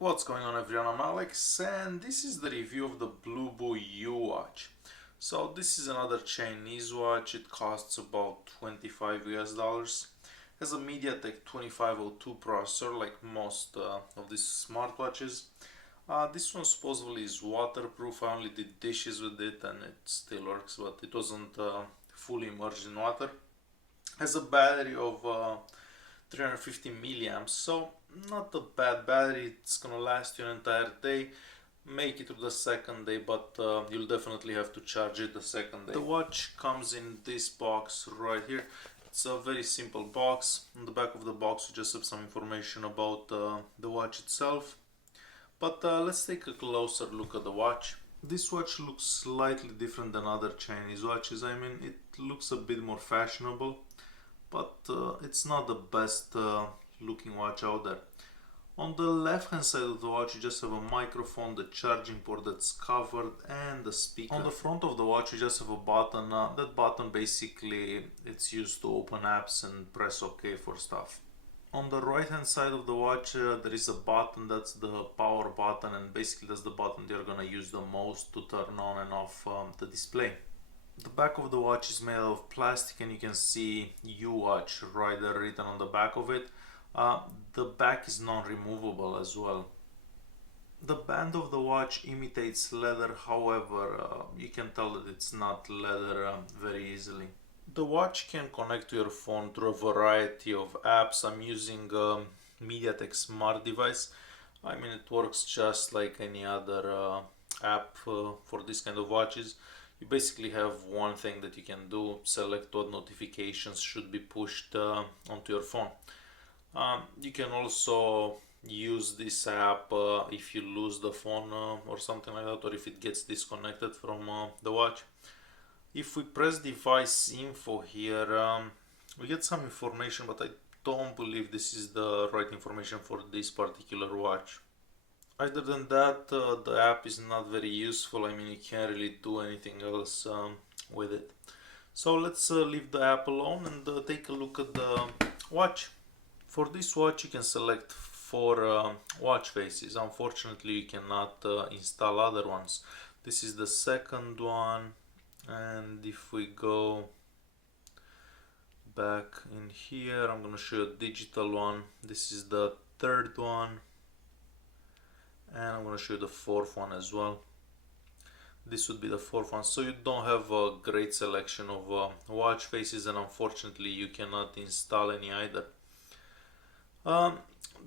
What's going on everyone, I'm Alex and this is the review of the Bluboo U Watch. So this is another Chinese watch, it costs about 25 US dollars. Has a MediaTek 2502 processor like most of these smartwatches. This one supposedly is waterproof, I only did dishes with it and it still works, but it wasn't fully immersed in water. Has a battery of 350 milliamps, so not a bad battery. It's gonna last you an entire day, make it through the second day, but you'll definitely have to charge it the second day. The watch comes in this box right here. It's a very simple box. On the back of the box you just have some information about the watch itself, but let's take a closer look at the watch. This watch looks slightly different than other Chinese watches. I mean, it looks a bit more fashionable, but it's not the best looking watch out there. On the left hand side of the watch you just have a microphone, the charging port that's covered, and the speaker. On the front of the watch you just have a button. That button basically it's used to open apps and press OK for stuff. On the right hand side of the watch there is a button, that's the power button, and basically that's the button you're gonna use the most to turn on and off the display. The back of the watch is made out of plastic and you can see U Watch right there written on the back of it. The back is non-removable as well. The band of the watch imitates leather, however you can tell that it's not leather very easily. The watch can connect to your phone through a variety of apps. I'm using MediaTek smart device. I mean, it works just like any other app for this kind of watches. You basically have one thing that you can do: select what notifications should be pushed onto your phone. You can also use this app if you lose the phone or something like that, or if it gets disconnected from the watch. If we press device info here, we get some information, but I don't believe this is the right information for this particular watch. Other than that, the app is not very useful. I mean, you can't really do anything else with it. So let's leave the app alone and take a look at the watch. For this watch you can select 4 watch faces. Unfortunately you cannot install other ones. This is the second one, and if we go back in here I'm gonna show you a digital one. This is the third one, and I'm gonna show you the fourth one as well. This would be the fourth one. So you don't have a great selection of watch faces, and unfortunately you cannot install any either.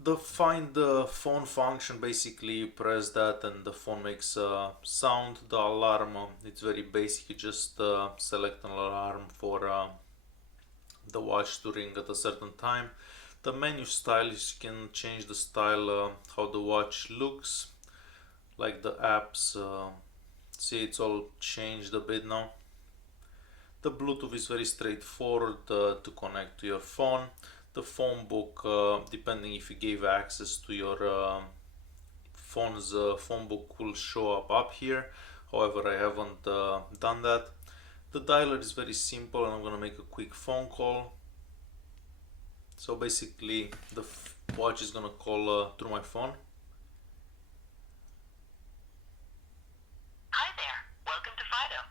The find the phone function, basically you press that and the phone makes a sound. The alarm, it's very basic, you just select an alarm for the watch to ring at a certain time. The menu style is you can change the style how the watch looks, like the apps. See, it's all changed a bit now. The Bluetooth is very straightforward to connect to your phone. The phone book, depending if you gave access to your phone's phone book, will show up here. However, I haven't done that. The dialer is very simple, and I'm gonna make a quick phone call. So basically the watch is gonna call through my phone. Hi there. Welcome to Fido.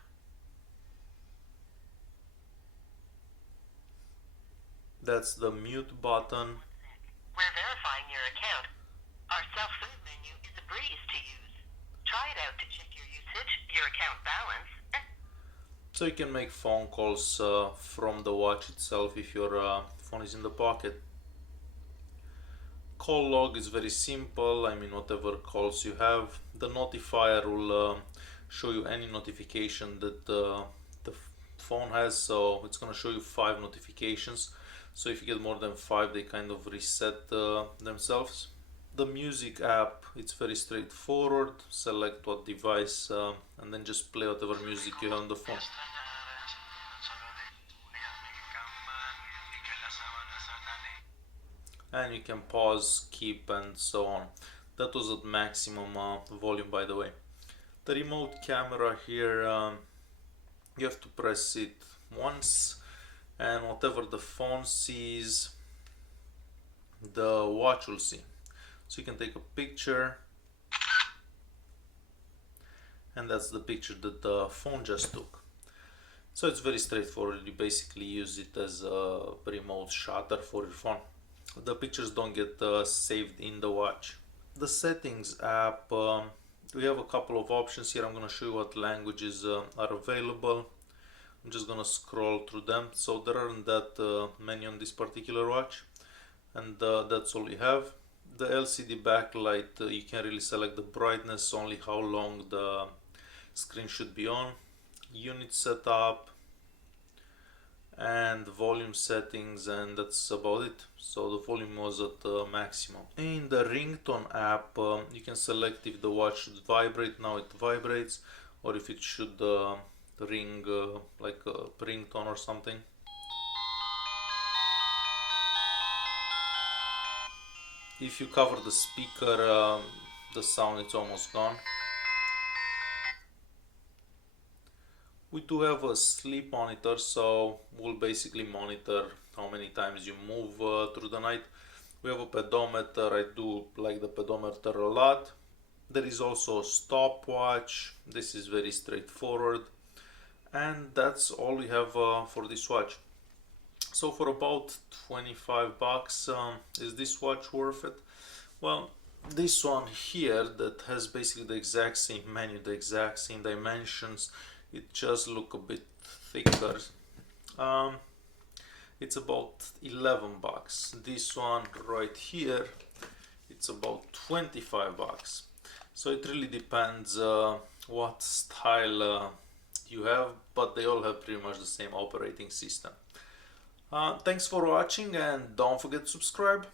That's the mute button. We're verifying your account. Our self-serve menu is a breeze to use. Try it out to check your usage, your account balance, and So you can make phone calls from the watch itself if your phone is in the pocket. Call log is very simple. I mean, whatever calls you have. The notifier will show you any notification that the phone has. So it's going to show you 5 notifications. So if you get more than 5, they kind of reset themselves. The music app, it's very straightforward. Select what device and then just play whatever music you have on the phone. And you can pause, keep, and so on. That was at maximum volume, by the way. The remote camera here, you have to press it once, and whatever the phone sees, the watch will see. So you can take a picture, and that's the picture that the phone just took. So it's very straightforward. You basically use it as a remote shutter for your phone. The pictures don't get saved in the watch. The settings app, we have a couple of options here. I'm going to show you what languages are available. I'm just going to scroll through them. So there aren't that many on this particular watch, and that's all we have. The LCD backlight, you can really select the brightness, only how long the screen should be on, unit setup, and volume settings, and that's about it. So the volume was at maximum. In the ringtone app, you can select if the watch should vibrate. Now it vibrates, or if it should ring like a ringtone or something. If you cover the speaker, the sound is almost gone. We do have a sleep monitor, so we'll basically monitor how many times you move through the night. We have a pedometer. I do like the pedometer a lot. There is also a stopwatch. This is very straightforward. And that's all we have for this watch. So for about 25 bucks, is this watch worth it? Well, this one here that has basically the exact same menu, the exact same dimensions, it just look a bit thicker. It's about 11 bucks. This one right here, it's about 25 bucks. So it really depends what style you have, but they all have pretty much the same operating system. Thanks for watching, and don't forget to subscribe.